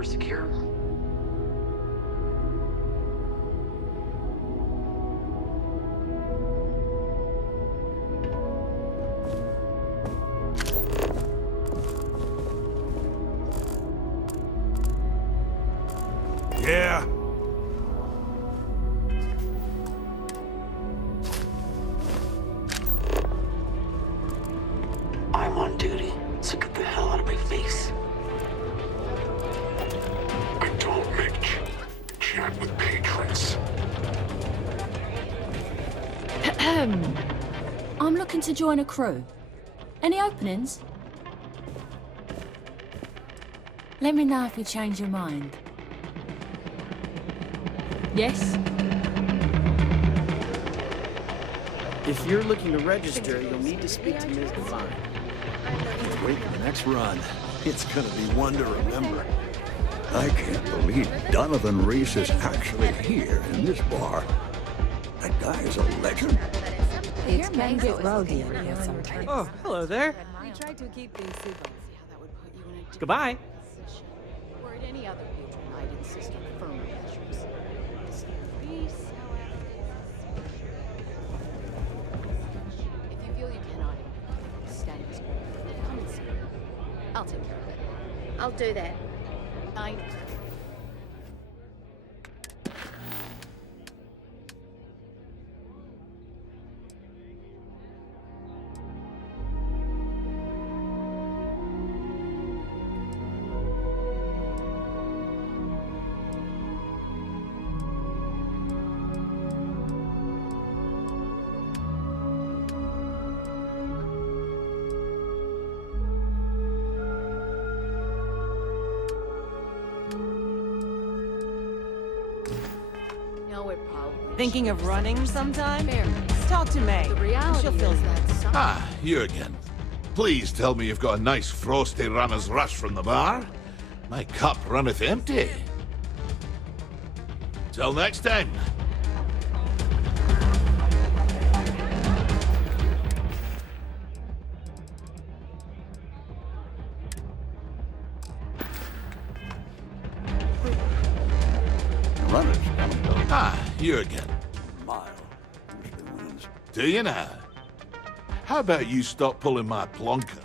perimeter secure? Yeah. I'm on duty, so get the hell out of my face. I don't make chat with patrons. I'm looking to join a crew. Any openings? Let me know if you change your mind. Yes? If you're looking to register, you'll need to speak to Ms. Devine. Wait for the next run. It's gonna be one to remember. I can't believe Donovan Reese is actually here in this bar. That guy is a legend. It can get rowdy in here sometimes. Oh, hello there. We try to keep things civil. See how that would put you in a different Goodbye. position. Were it any other patron, I'd insist on firmer measures. Mr. Reese, however, if you feel you cannot stand his ground, come and see me. I'll take care of it. I'll do that. I... No, it probably... Thinking of running sometime? Fair. Talk to May. The reality She'll fill is you. that some... Ah, you again. Please tell me you've got a nice frosty runner's rush from the bar. My cup runneth empty. Till next time. Runners come and go. Ah, you again. Mile usually wins. Do you now? How about you stop pulling my plonker?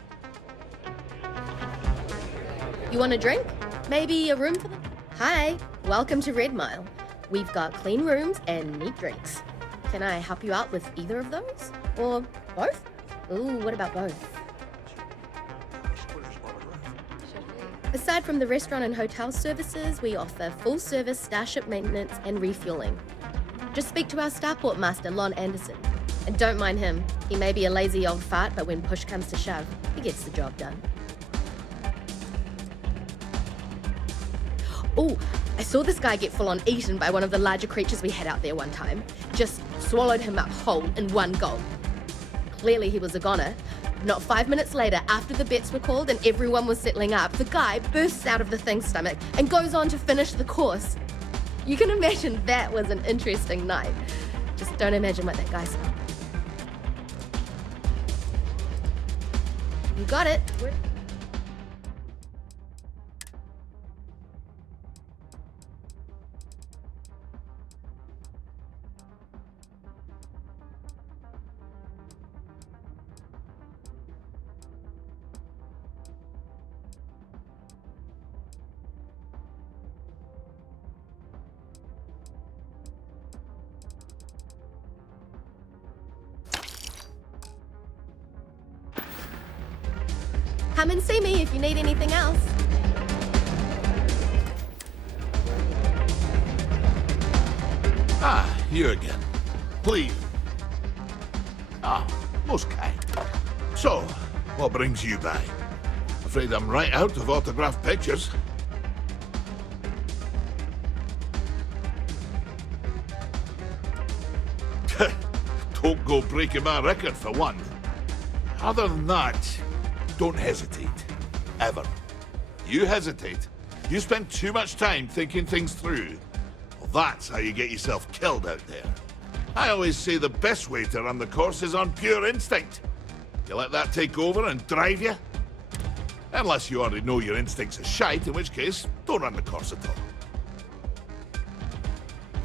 You want a drink? Maybe a room for them? Hi, welcome to Red Mile. We've got clean rooms and neat drinks. Can I help you out with either of those? Or both? Ooh, what about both? Aside from the restaurant and hotel services, we offer full-service starship maintenance and refueling. Just speak to our starport master, Lon Anderson. And don't mind him. He may be a lazy old fart, but when push comes to shove, he gets the job done. Oh, I saw this guy get full-on eaten by one of the larger creatures we had out there one time. Just swallowed him up whole in one gulp. Clearly he was a goner. Not 5 minutes later, after the bets were called and everyone was settling up, the guy bursts out of the thing's stomach and goes on to finish the course. You can imagine that was an interesting night. Just don't imagine what that guy saw. You got it. Come and see me if you need anything else. Ah, you again. Please. Ah, most kind. So, what brings you by? Afraid I'm right out of autographed pictures. Don't go breaking my record for one. Other than that, don't hesitate. Ever. You hesitate, you spend too much time thinking things through. Well, that's how you get yourself killed out there. I always say the best way to run the course is on pure instinct. You let that take over and drive you. Unless you already know your instincts are shite, in which case, don't run the course at all.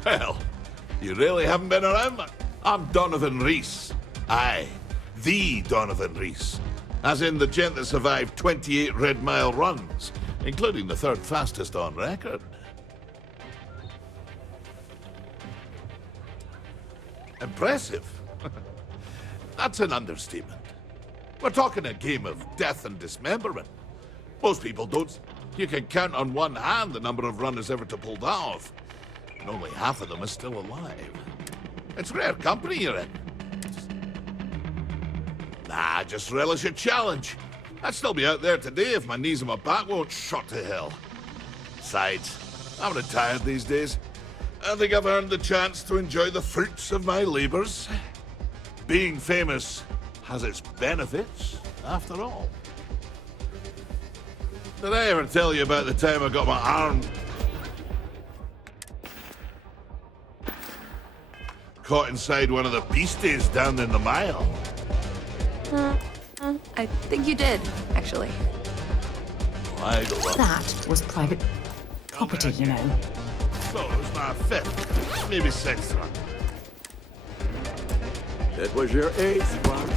Well, you really haven't been around much. I'm Donovan Reese. Aye, the Donovan Reese. As in the gent that survived 28 Red Mile runs, including the third fastest on record. Impressive? That's an understatement. We're talking a game of death and dismemberment. Most people don't. You can count on one hand the number of runners ever to pull that off. And only half of them are still alive. It's rare company you're in. Nah, just relish a challenge. I'd still be out there today if my knees and my back won't shot to hell. Besides, I'm retired these days. I think I've earned the chance to enjoy the fruits of my labors. Being famous has its benefits, after all. Did I ever tell you about the time I got my arm caught inside one of the beasties down in the mile? I think you did, actually. I don't know. That was private property, you know. So it was my fifth, maybe sixth run. That was your 8th run.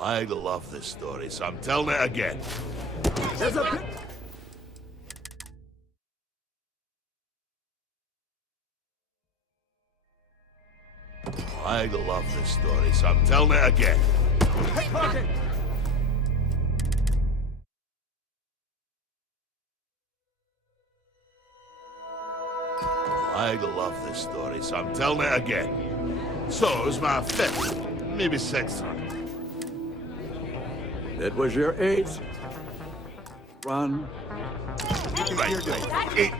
I love this story, so I'm telling it again. I love this story, so I'm telling it again. I love this story, so I'm telling it again. So it was my fifth, maybe sixth run. That was your 8th run. Right. 8.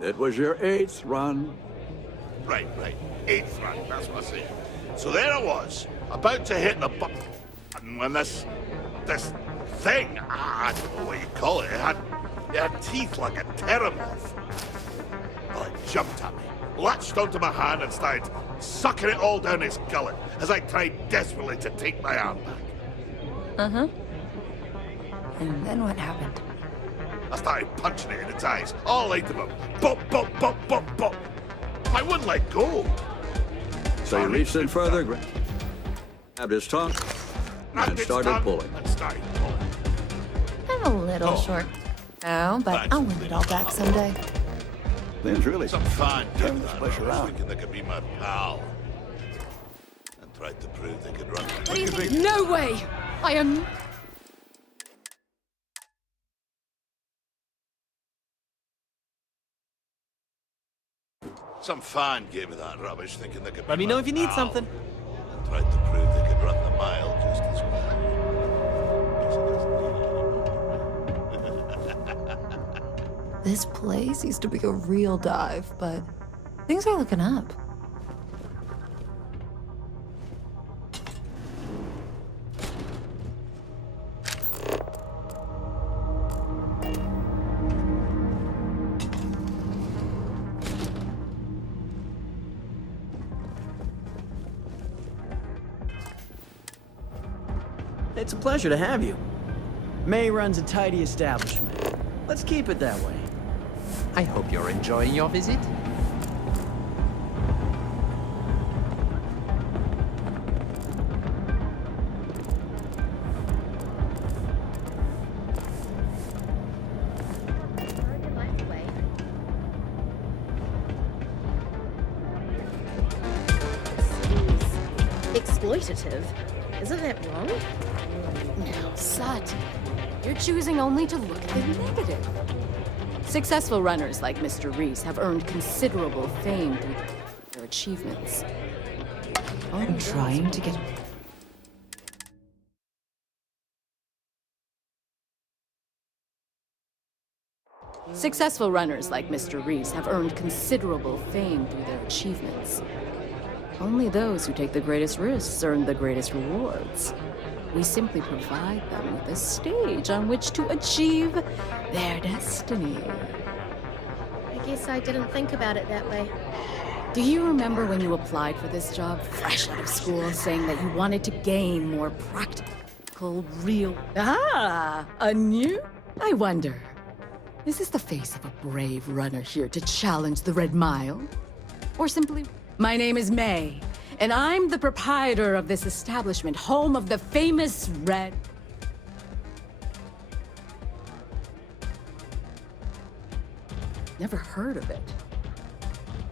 That was your 8th run. Right. 8th run, that's what I say. So there I was, about to hit the button when this thing, I don't know what you call it, it had teeth like a pterodactyl. Well, it jumped at me, latched onto my hand and started sucking it all down its gullet as I tried desperately to take my arm back. Uh-huh. And then what happened? I started punching it in its eyes, all 8 of them. Bop, bop, bop, bop, bop. I wouldn't let go. So you reached in further, grabbed his tongue, and started pulling. I'm a little short now, but Thanks. I'll win it all back someday. Things really Some fine kid turn this that place I was around. thinking they could be my pal. And tried to prove they could run. What do you think? No way! I am... Some fan gave me that rubbish thinking they could Let be me know my if you need pal. something. And tried to prove they could run the mile just as well. This place used to be a real dive, but things are looking up. It's a pleasure to have you. May runs a tidy establishment. Let's keep it that way. I hope you're enjoying your visit. Exploitative? Isn't that wrong? Now, Sut, you're choosing only to look at the negative. Successful runners like Mr. Reese have earned considerable fame through their achievements. I'm trying to get... Successful runners like Mr. Reese have earned considerable fame through their achievements. Only those who take the greatest risks earn the greatest rewards. We simply provide them with a stage on which to achieve their destiny. I guess I didn't think about it that way. Do you remember when you applied for this job fresh out of school, saying that you wanted to gain more practical, real... Ah, a new? I wonder, is this the face of a brave runner here to challenge the Red Mile? Or simply, my name is May, and I'm the proprietor of this establishment, home of the famous Red... Never heard of it.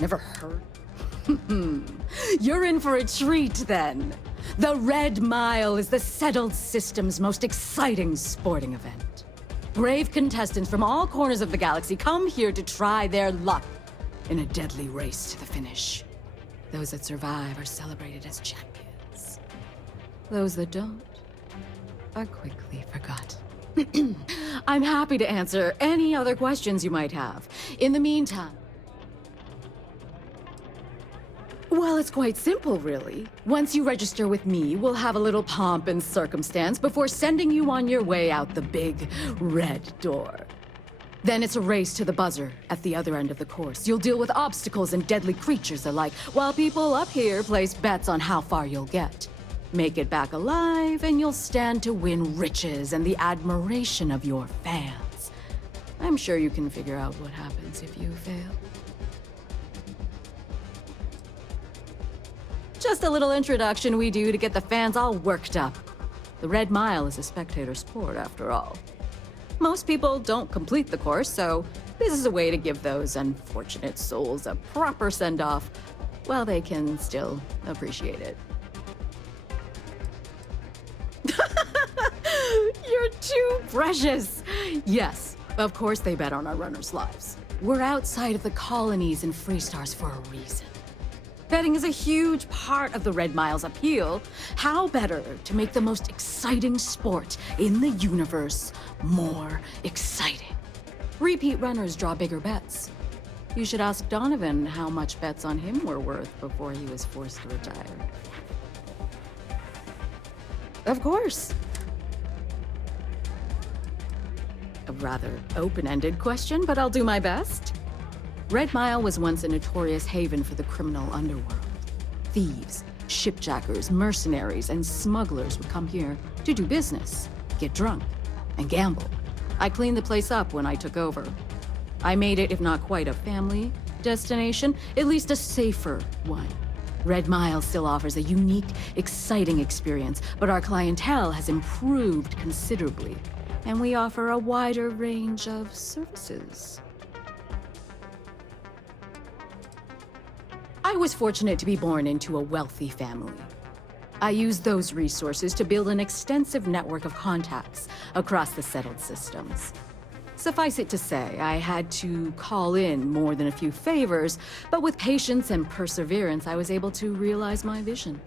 Never heard? You're in for a treat, then. The Red Mile is the settled system's most exciting sporting event. Brave contestants from all corners of the galaxy come here to try their luck in a deadly race to the finish. Those that survive are celebrated as champions. Those that don't are quickly forgotten. I'm happy to answer any other questions you might have. In the meantime, well, it's quite simple, really. Once you register with me, we'll have a little pomp and circumstance before sending you on your way out the big red door. Then it's a race to the buzzer at the other end of the course. You'll deal with obstacles and deadly creatures alike, while people up here place bets on how far you'll get. Make it back alive, and you'll stand to win riches and the admiration of your fans. I'm sure you can figure out what happens if you fail. Just a little introduction we do to get the fans all worked up. The Red Mile is a spectator sport, after all. Most people don't complete the course, so this is a way to give those unfortunate souls a proper send-off while they can still appreciate it. You're too precious! Yes, of course they bet on our runners' lives. We're outside of the colonies and Freestars for a reason. Betting is a huge part of the Red Mile's appeal. How better to make the most exciting sport in the universe more exciting? Repeat runners draw bigger bets. You should ask Donovan how much bets on him were worth before he was forced to retire. Of course. A rather open-ended question, but I'll do my best. Red Mile was once a notorious haven for the criminal underworld. Thieves, shipjackers, mercenaries, and smugglers would come here to do business, get drunk, and gamble. I cleaned the place up when I took over. I made it, if not quite a family destination, at least a safer one. Red Mile still offers a unique, exciting experience, but our clientele has improved considerably, and we offer a wider range of services. I was fortunate to be born into a wealthy family. I used those resources to build an extensive network of contacts across the settled systems. Suffice it to say, I had to call in more than a few favors, but with patience and perseverance, I was able to realize my vision.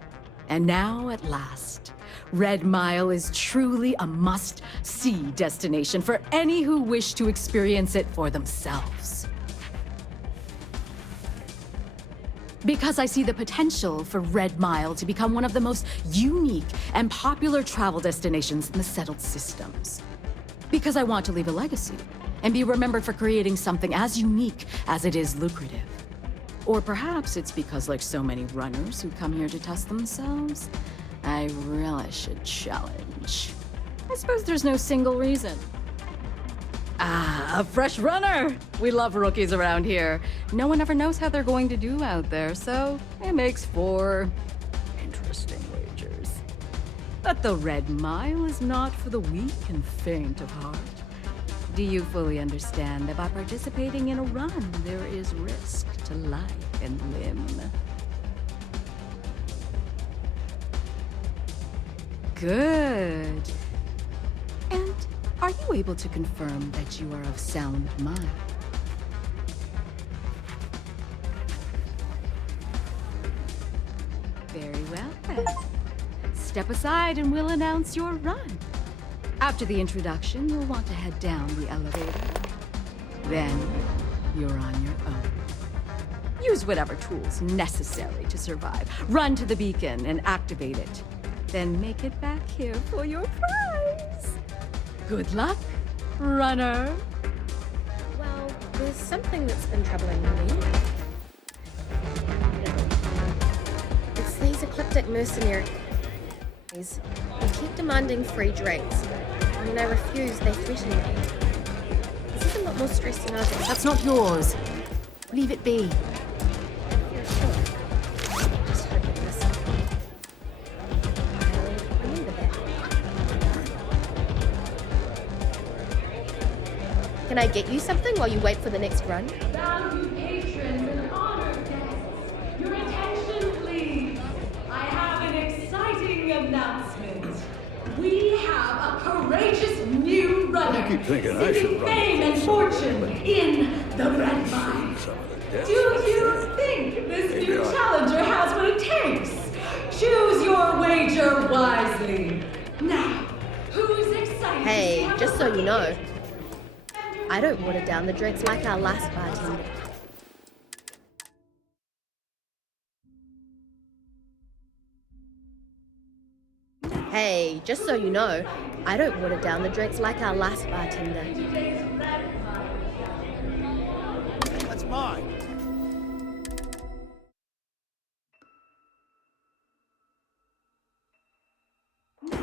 And now, at last, Red Mile is truly a must-see destination for any who wish to experience it for themselves. Because I see the potential for Red Mile to become one of the most unique and popular travel destinations in the settled systems. Because I want to leave a legacy and be remembered for creating something as unique as it is lucrative. Or perhaps it's because, like so many runners who come here to test themselves, I relish a challenge. I suppose there's no single reason. Ah, a fresh runner! We love rookies around here. No one ever knows how they're going to do out there, so it makes for interesting wagers. But the Red Mile is not for the weak and faint of heart. Do you fully understand that by participating in a run, there is risk to life and limb? Good. And are you able to confirm that you are of sound mind? Very well, then. Step aside and we'll announce your run. After the introduction, you'll want to head down the elevator. Then, you're on your own. Use whatever tools necessary to survive. Run to the beacon and activate it. Then make it back here for your prize. Good luck, runner. Well, there's something that's been troubling me. It's these ecliptic mercenaries. They keep demanding free drinks. And when I refuse, they threaten me. This is a lot more stress than others. That's not yours. Leave it be. You're sure. Just hope it listen. I'll remember that. Can I get you something while you wait for the next run? Valued patrons and honored guests, your attention please. I have an exciting announcement. We have a courageous new runner. I keep thinking I should seeking run fame and fortune in the red mine. Do you think this new challenger has what it takes? Choose your wager wisely. Now, who's excited? Hey, just so you know, I don't water down the drinks like our last bartender. Hey, just so you know, I don't water down the drinks like our last bartender. That's mine.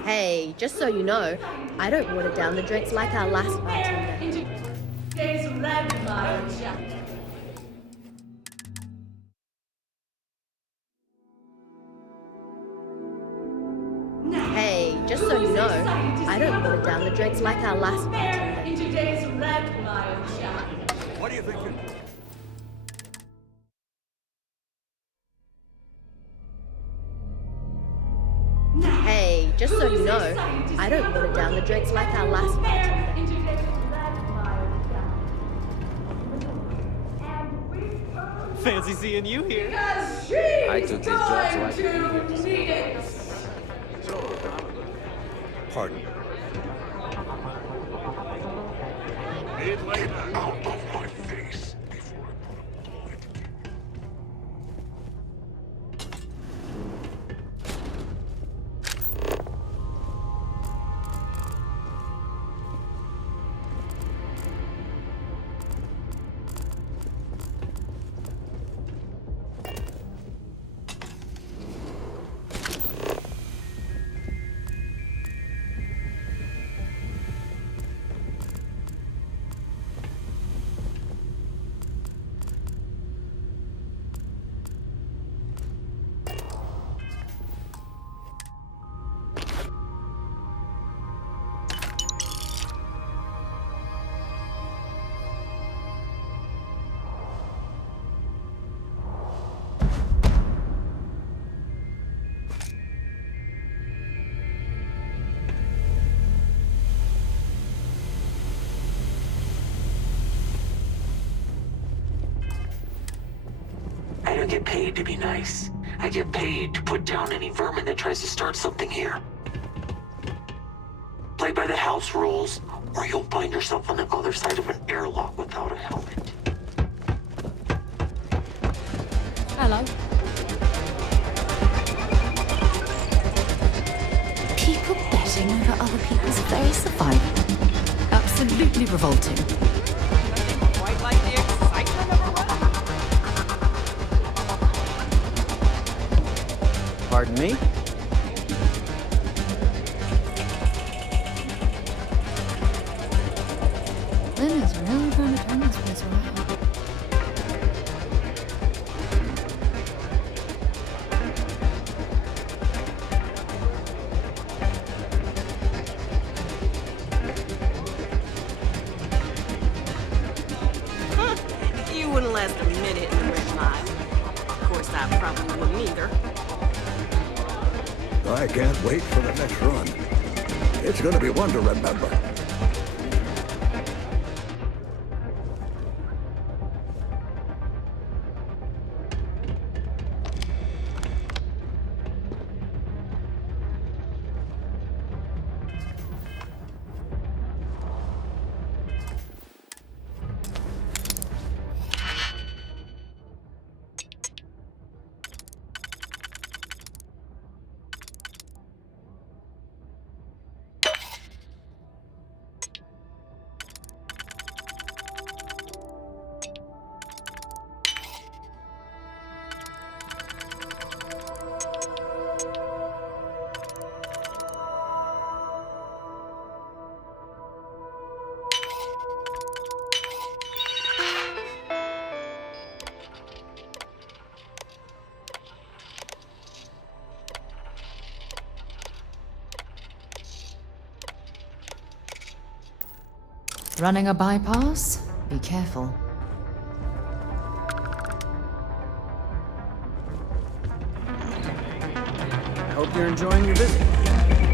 Hey, just so you know, I don't water down the drinks like our last bartender. Into today's red mine. Hey, just so you know, I don't water down the drinks like our last bartender. In today's red mine. What do you think? Hey, just so you know, I don't water down the drinks like our last bartender. In today's red mine. Fancy seeing you here. Because she's I took this job so I could going be to here. need it. Pardon. Get out of my face before I put a bullet in you. I don't get paid to be nice. I get paid to put down any vermin that tries to start something here. Play by the house rules, or you'll find yourself on the other side of an airlock without a helmet. Hello. People betting over other people's very survival. Absolutely revolting. Quite like the excitement of a run. Pardon me? Lynn is really trying to turn this place around. You wouldn't last a minute in the red mine. Of course, I probably wouldn't either. I can't wait for the next run. It's gonna be one to remember. Running a bypass? Be careful. I hope you're enjoying your visit.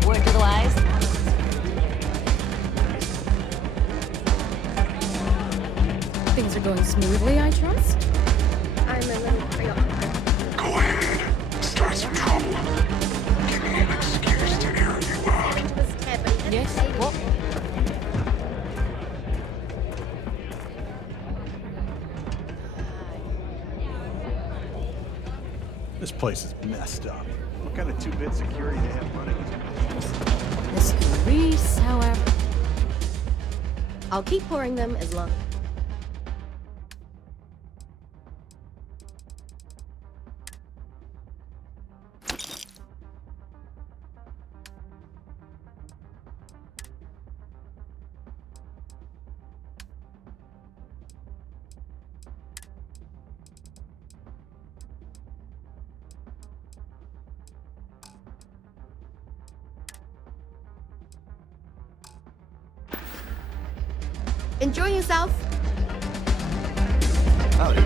Word to the wise. Things are going smoothly, I trust? I'm a little preoccupied. Go ahead. Start some trouble. Give me an excuse to air you out. Yes, what? This place is messed up. What kind of two-bit security they have running? Mr. Reese, however... I'll keep pouring them as long. Enjoy yourself. Howdy.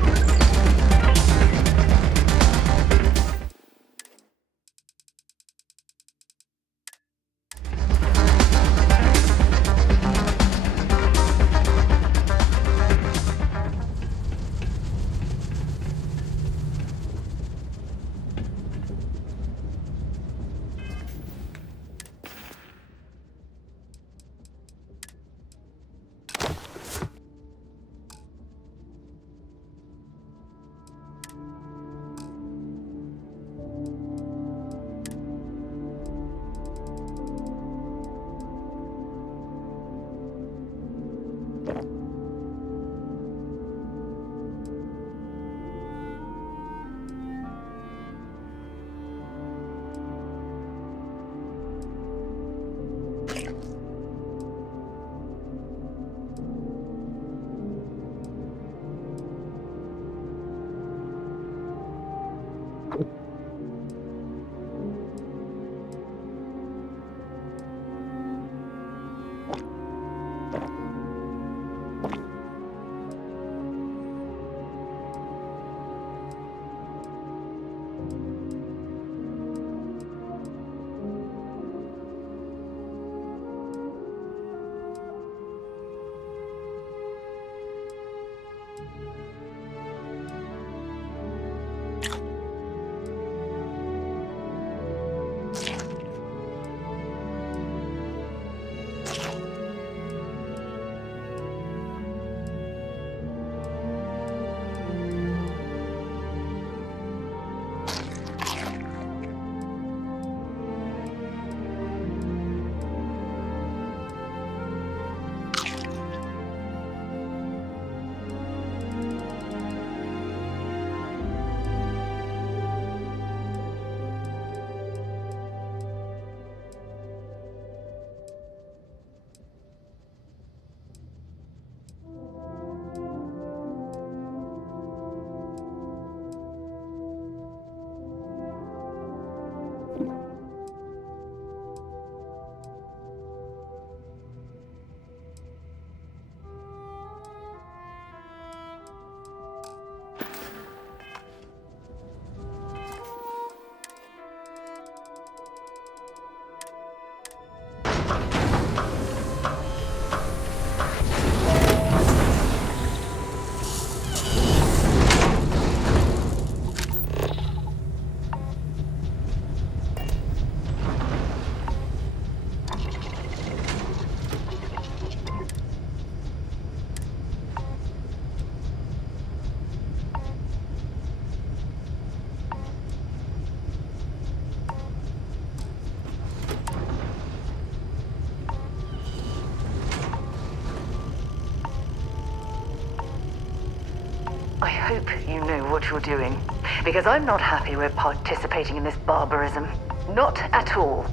I hope you know what you're doing, because I'm not happy we're participating in this barbarism. Not at all.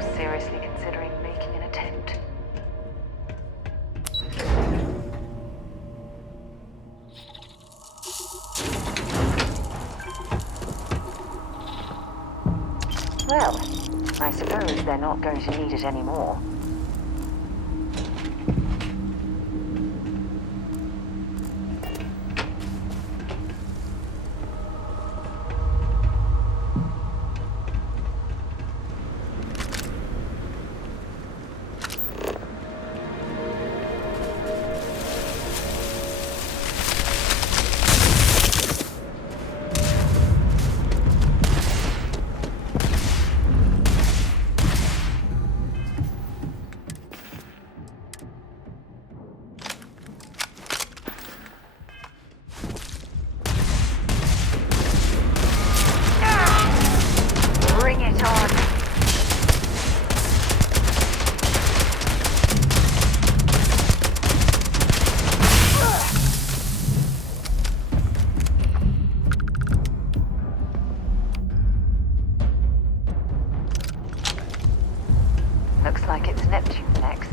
you're seriously considering making an attempt. Well, I suppose they're not going to need it anymore. Bring it on! Looks like it's Neptune next.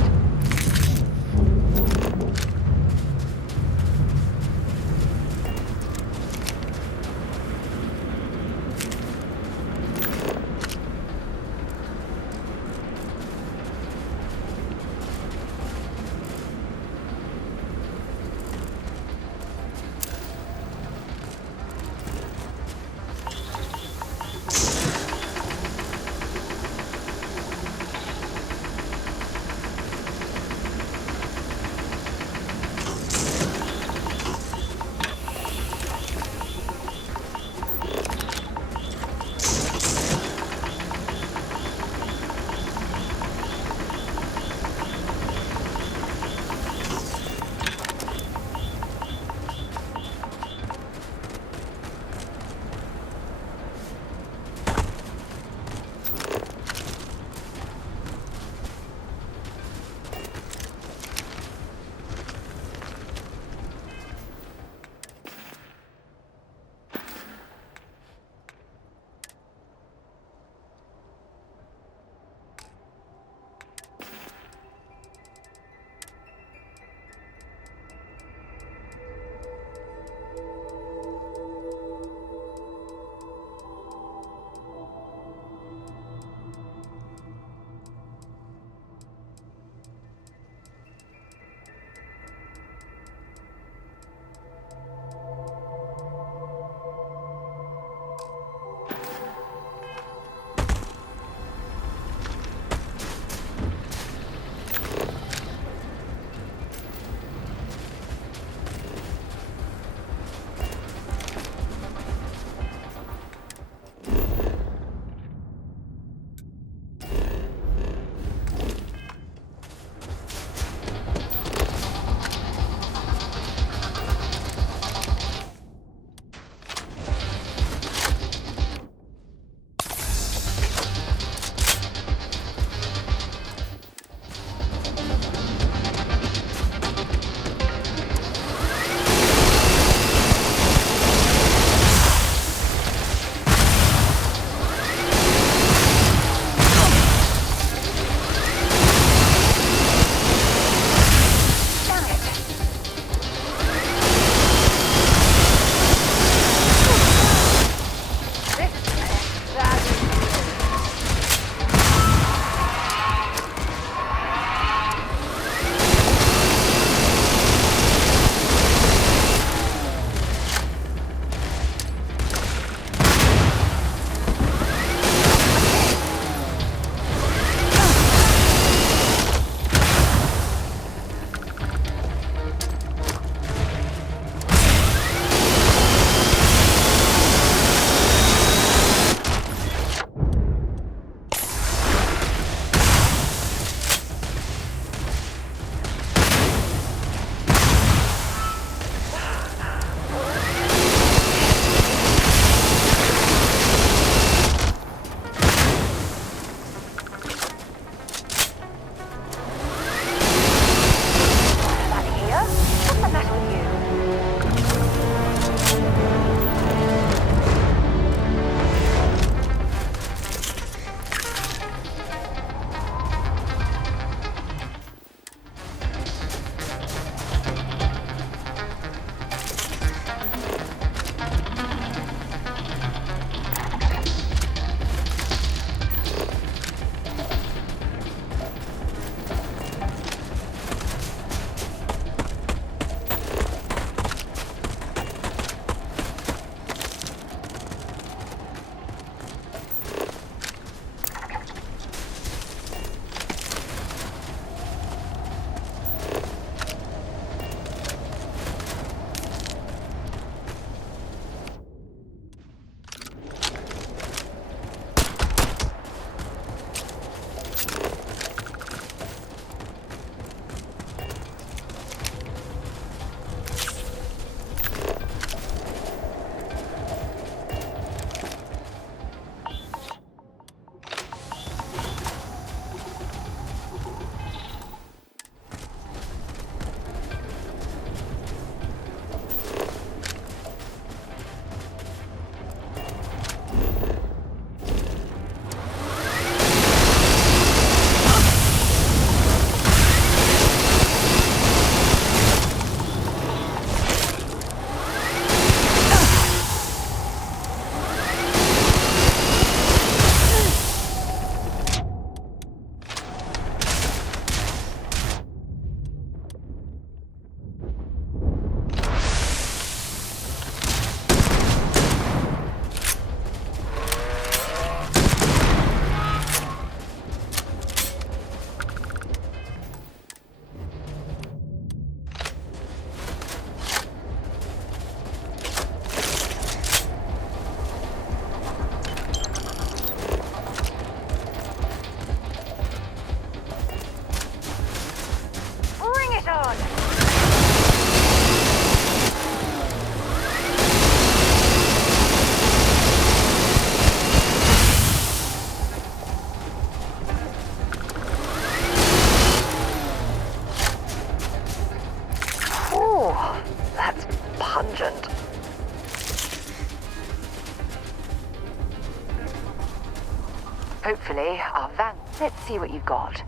Hopefully, our van. Let's see what you've got.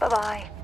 Bye-bye.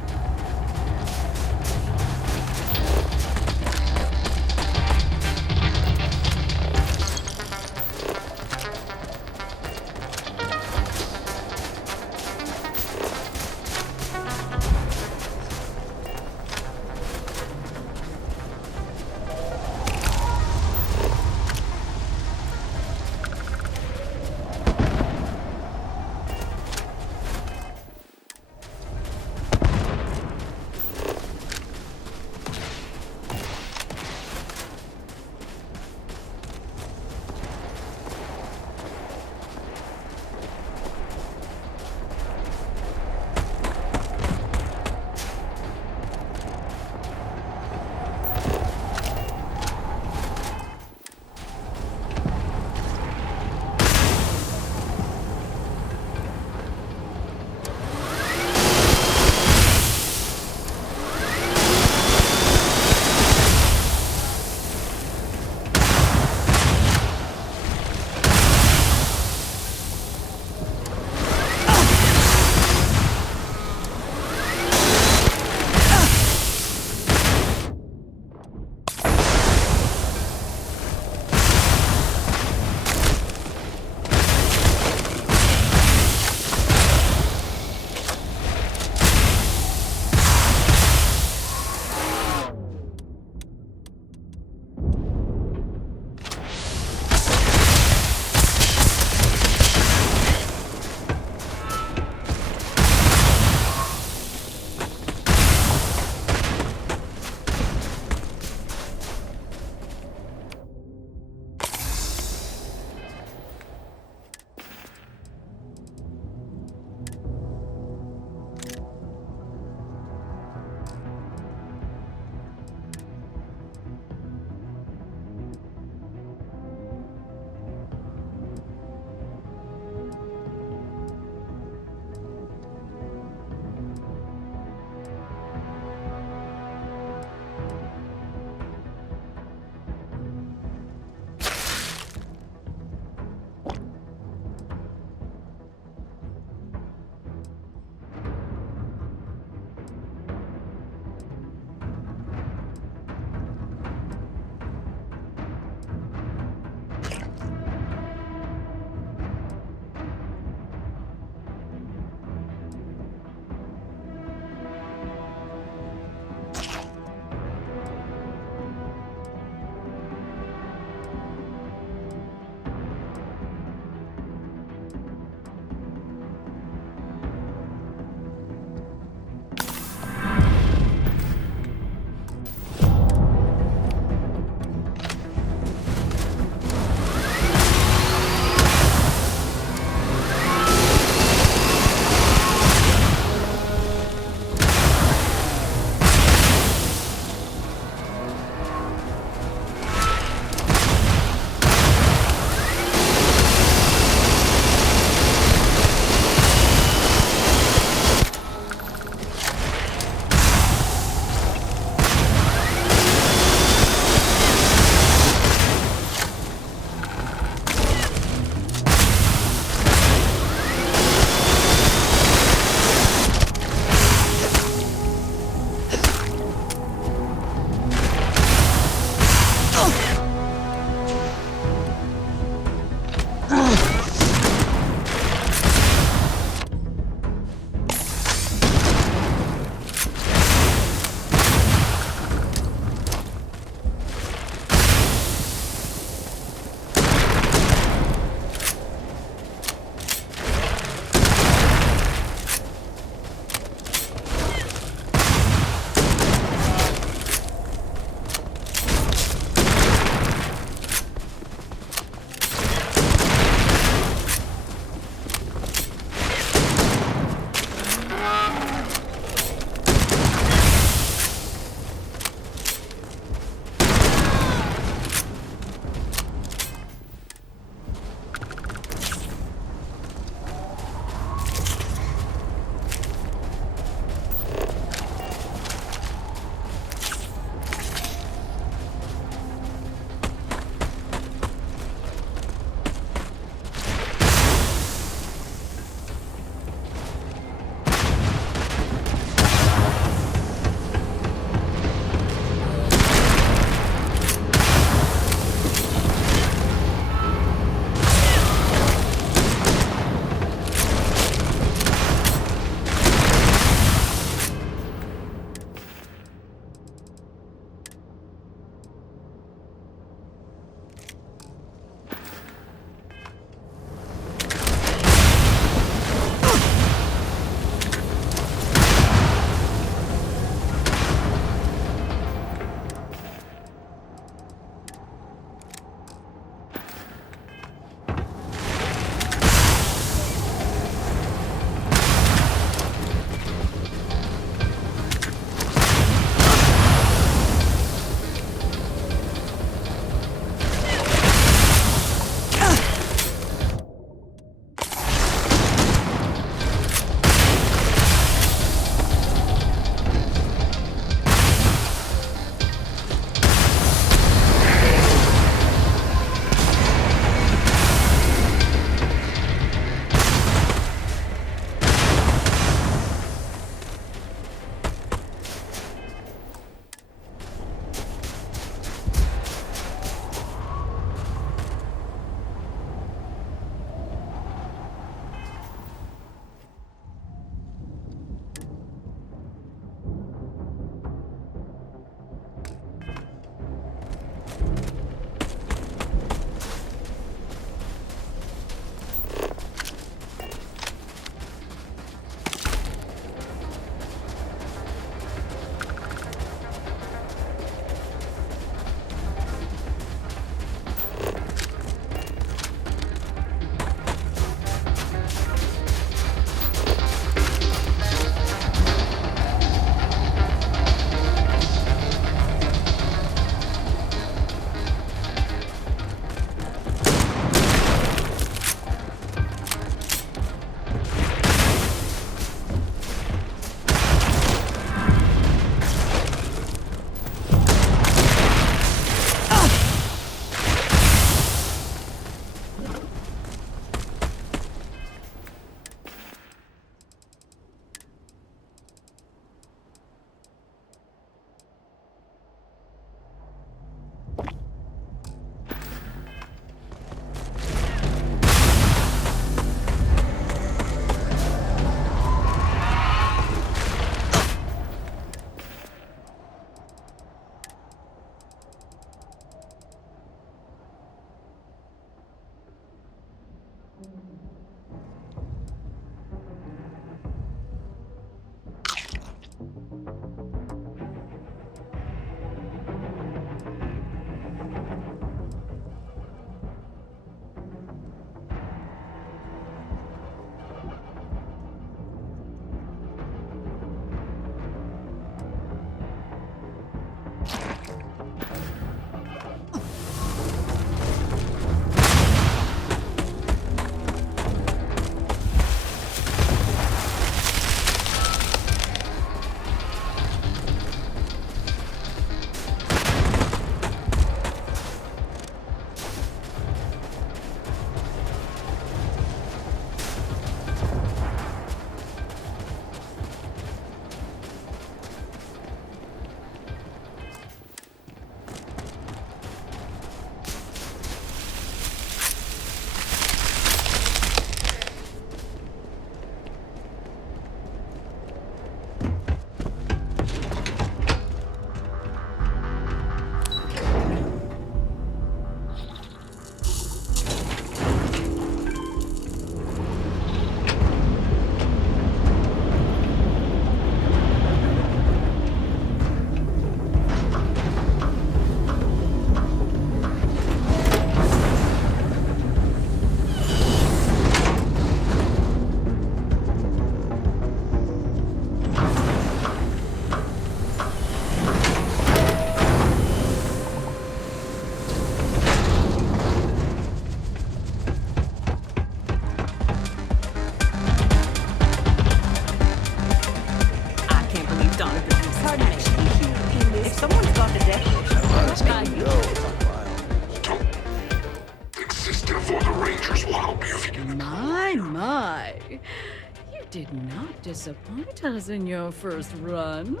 Did not disappoint us in your first run.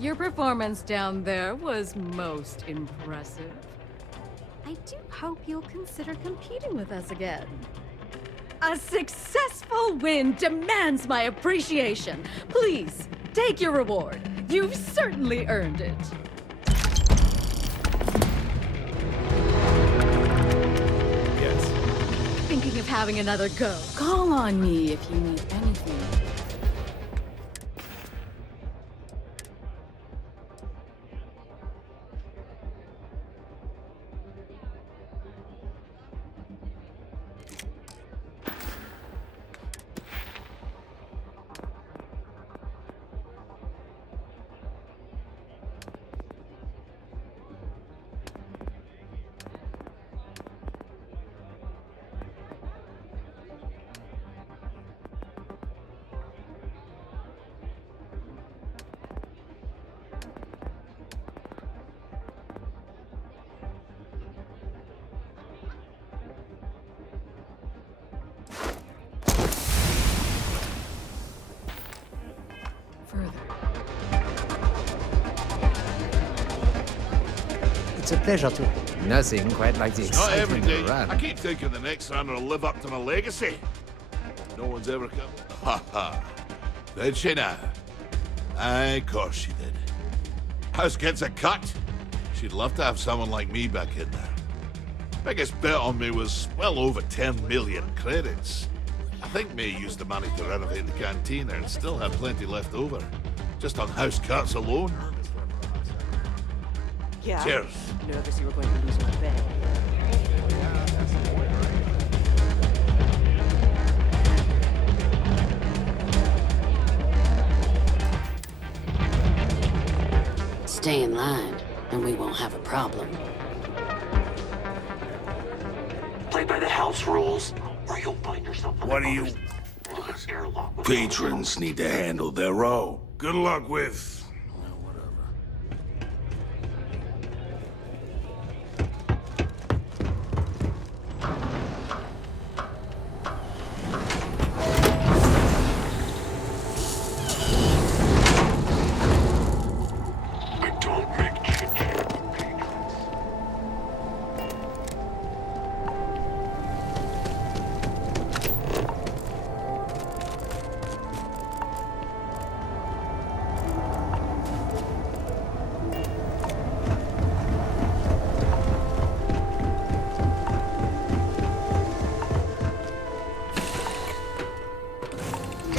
Your performance down there was most impressive. I do hope you'll consider competing with us again. A successful win demands my appreciation. Please, take your reward. You've certainly earned it. Thinking of having another go? Call on me if you need anything. It's a pleasure to... Nothing quite like the Not every excitement day. of a run. I keep thinking the next runner will live up to my legacy. No one's ever come. Ha ha. Did she now? Aye, of course she did. House gets a cut. She'd love to have someone like me back in there. Biggest bet on me was well over 10 million credits. I think May used the money to renovate the canteen and still had plenty left over. Just on house cuts alone. Yeah. Cheers. Nervous you were going to lose your bet. Stay in line, and we won't have a problem. Play by the house rules, or you'll find yourself on What do you... airlock with Patrons need to handle their own. Good luck with...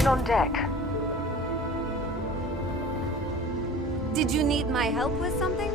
on deck. Did you need my help with something?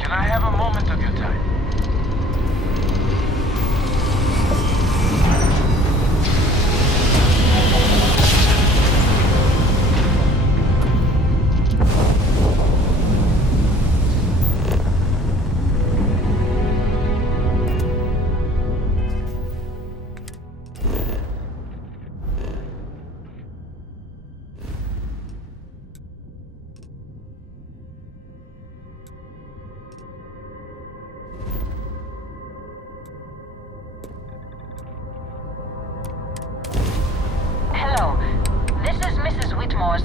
Can I have a moment of your time?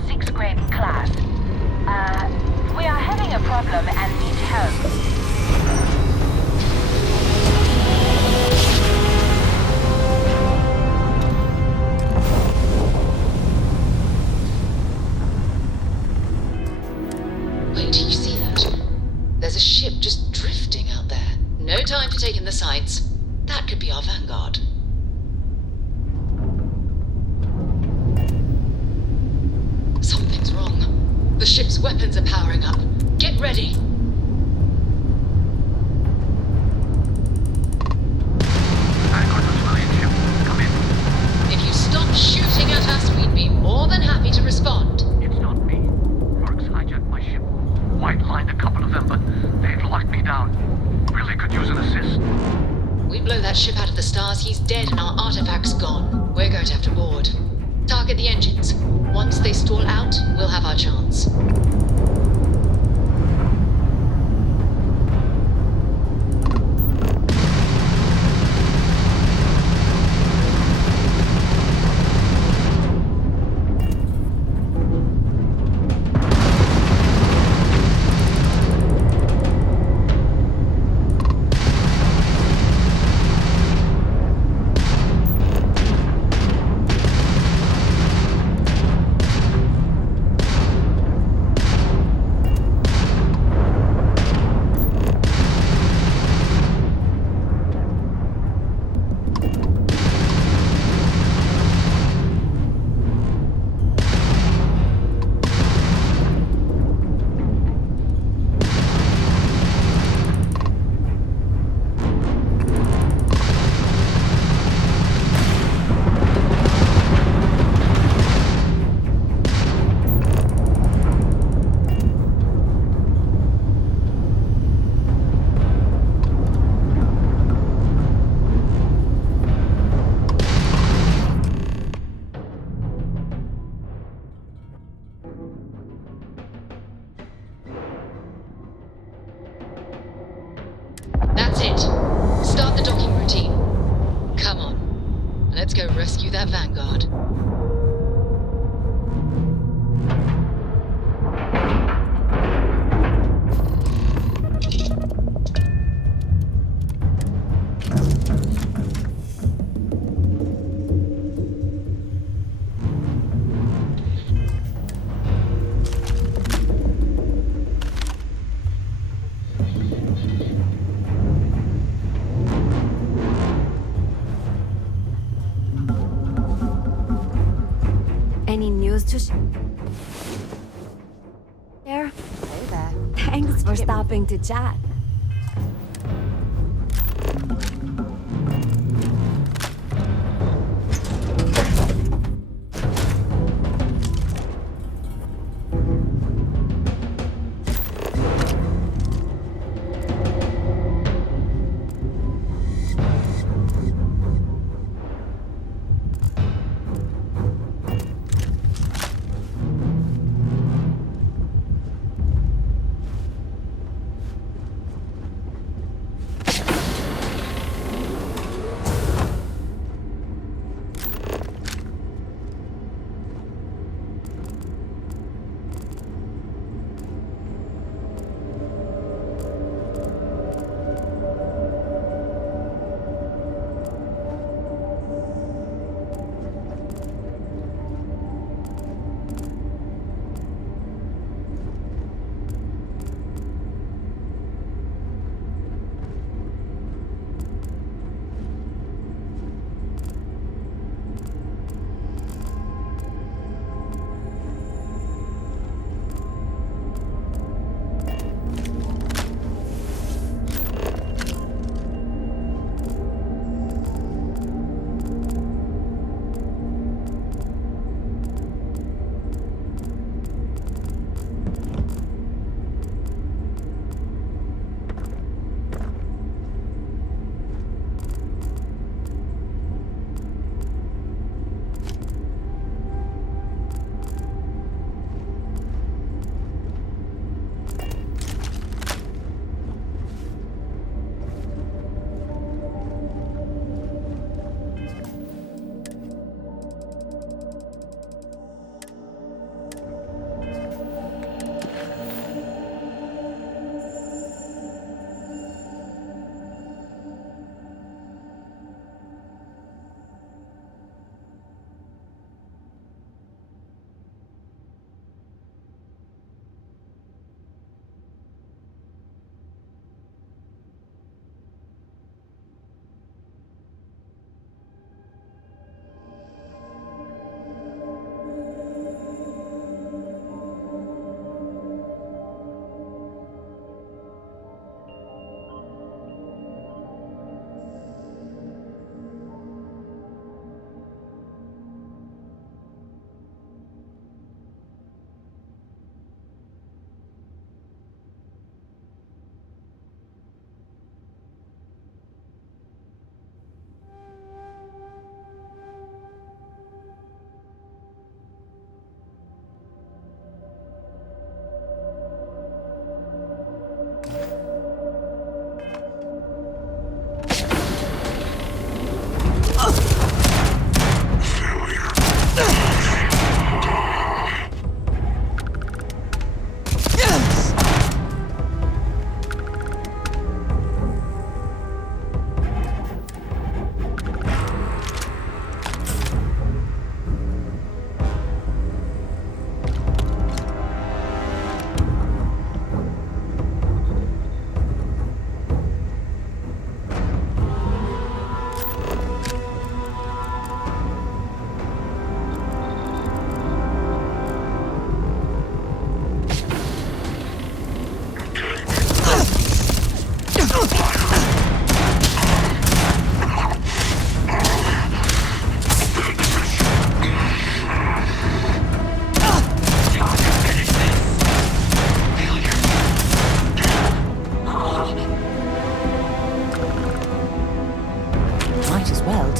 Sixth grade class. We are having a problem and need help. Wait, you see that? There's a ship just drifting out there. No time to take in the sights. That could be our vanguard. Something's wrong. The ship's weapons are powering up. Get ready! If you stop shooting at us, we'd be more than happy to respond. It's not me. Mercs hijacked my ship. White-lined a couple of them, but they've locked me down. Really could use an assist. We blow that ship out of the stars, he's dead and our artifact's gone. We're going to have to board. Target the engines. Once they stall out, we'll have our chance. That's it. Start the docking routine. Come on. Let's go rescue that vanguard. was just... There. Hey there. Thanks for stopping to chat.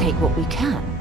take what we can.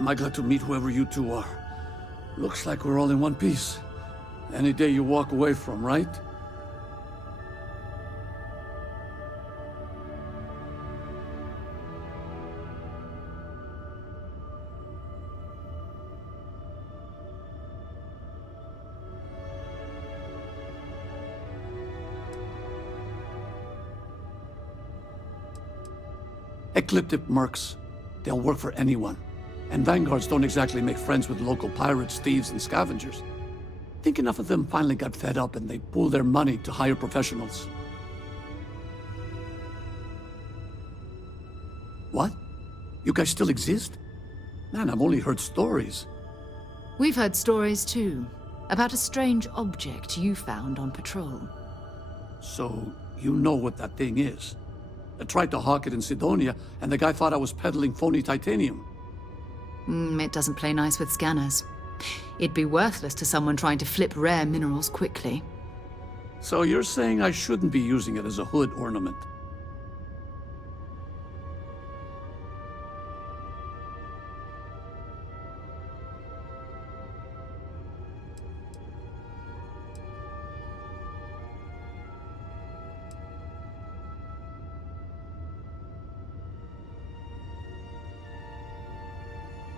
Am I glad to meet whoever you two are? Looks like we're all in one piece. Any day you walk away from, right? Ecliptic mercs. They'll work for anyone. And vanguards don't exactly make friends with local pirates, thieves, and scavengers. Think enough of them finally got fed up and they pooled their money to hire professionals. What? You guys still exist? Man, I've only heard stories. We've heard stories too, about a strange object you found on patrol. So, you know what that thing is? I tried to hawk it in Sidonia, and the guy thought I was peddling phony titanium. It doesn't play nice with scanners. It'd be worthless to someone trying to flip rare minerals quickly. So you're saying I shouldn't be using it as a hood ornament?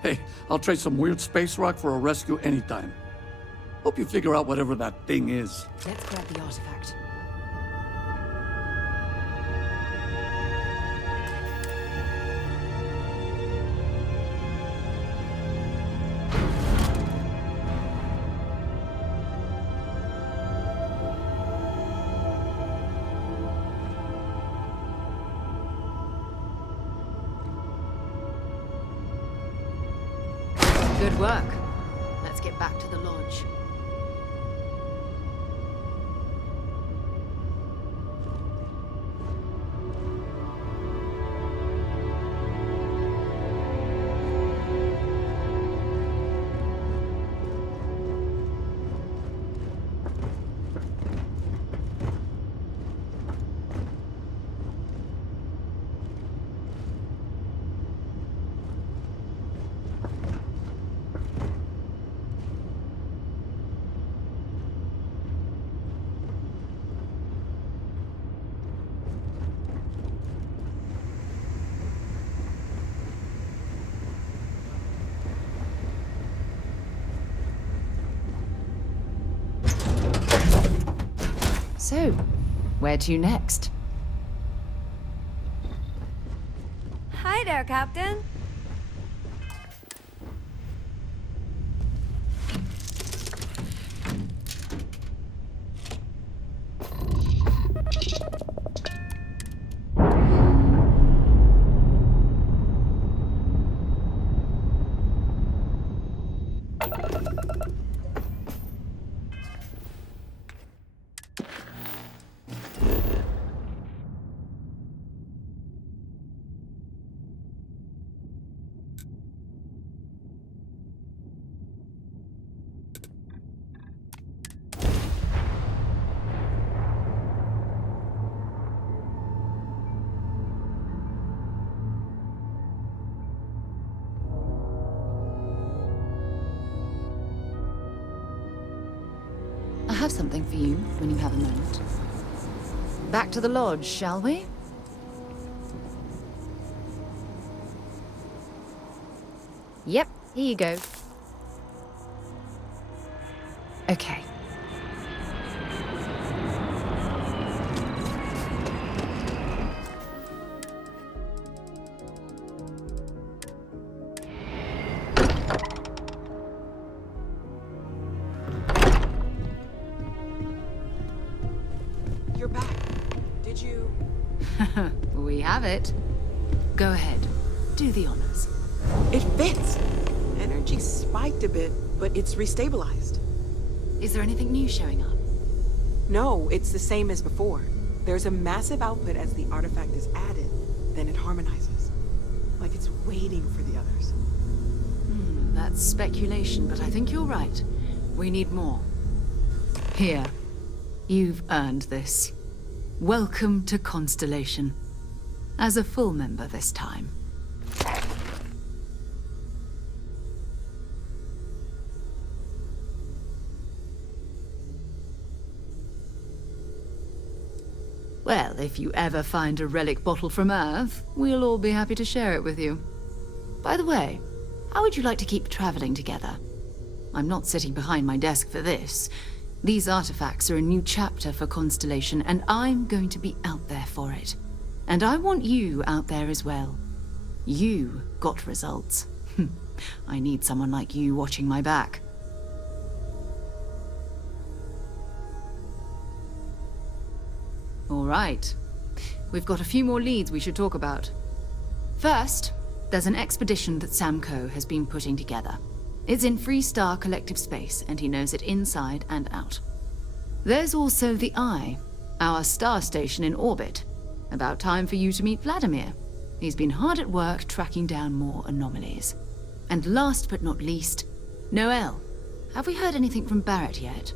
Hey, I'll trade some weird space rock for a rescue anytime. Hope you figure out whatever that thing is. Let's grab the artifact. Good work. Let's get back to the lodge. So, where to next? Hi there, Captain. I have something for you when you have a moment. Back to the lodge, shall we? Yep, here you go. Okay. You're back. Did you... We have it. Go ahead. Do the honors. It fits! Energy spiked a bit, but it's restabilized. Is there anything new showing up? No, it's the same as before. There's a massive output as the artifact is added, then it harmonizes. Like it's waiting for the others. That's speculation, but I think you're right. We need more. Here. You've earned this. Welcome to Constellation. As a full member this time. if you ever find a relic bottle from Earth, we'll all be happy to share it with you. By the way, how would you like to keep traveling together? I'm not sitting behind my desk for this. These artifacts are a new chapter for Constellation, and I'm going to be out there for it. And I want you out there as well. You got results. I need someone like you watching my back. All right. We've got a few more leads we should talk about. First, there's an expedition that Samco has been putting together. It's in Freestar Collective Space, and he knows it inside and out. There's also the Eye, our star station in orbit. About time for you to meet Vladimir. He's been hard at work tracking down more anomalies. And last but not least, Noel. Have we heard anything from Barrett yet?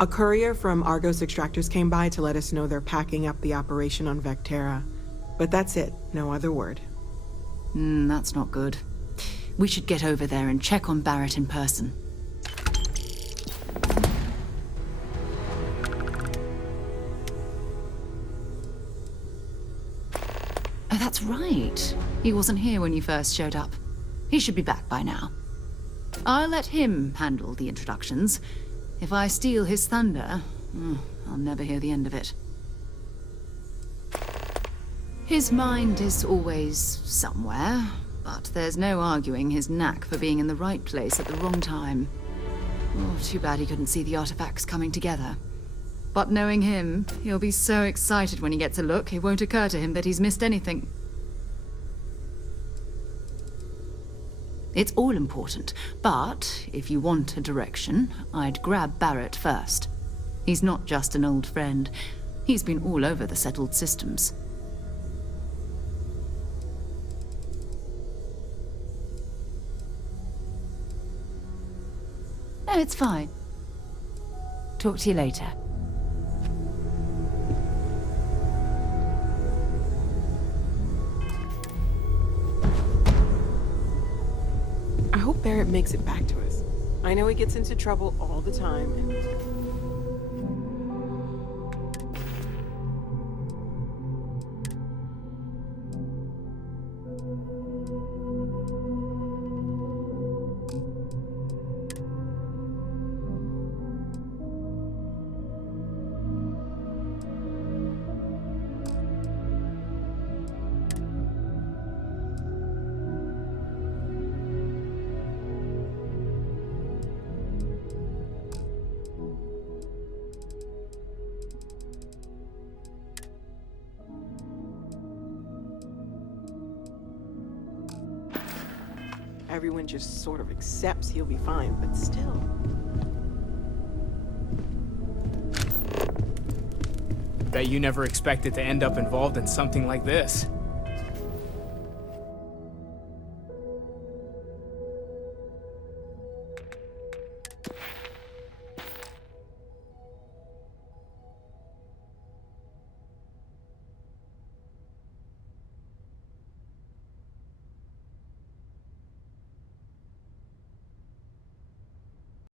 A courier from Argos Extractors came by to let us know they're packing up the operation on Vectera. But that's it, no other word. That's not good. We should get over there and check on Barrett in person. Oh, that's right. He wasn't here when you first showed up. He should be back by now. I'll let him handle the introductions. If I steal his thunder, I'll never hear the end of it. His mind is always somewhere, but there's no arguing his knack for being in the right place at the wrong time. Oh, too bad he couldn't see the artifacts coming together. But knowing him, he'll be so excited when he gets a look, it won't occur to him that he's missed anything. It's all important, but if you want a direction, I'd grab Barrett first. He's not just an old friend. He's been all over the settled systems. No, it's fine. Talk to you later. I hope Barrett makes it back to us. I know he gets into trouble all the time, and... Everyone just sort of accepts he'll be fine, but still. Bet you never expected to end up involved in something like this.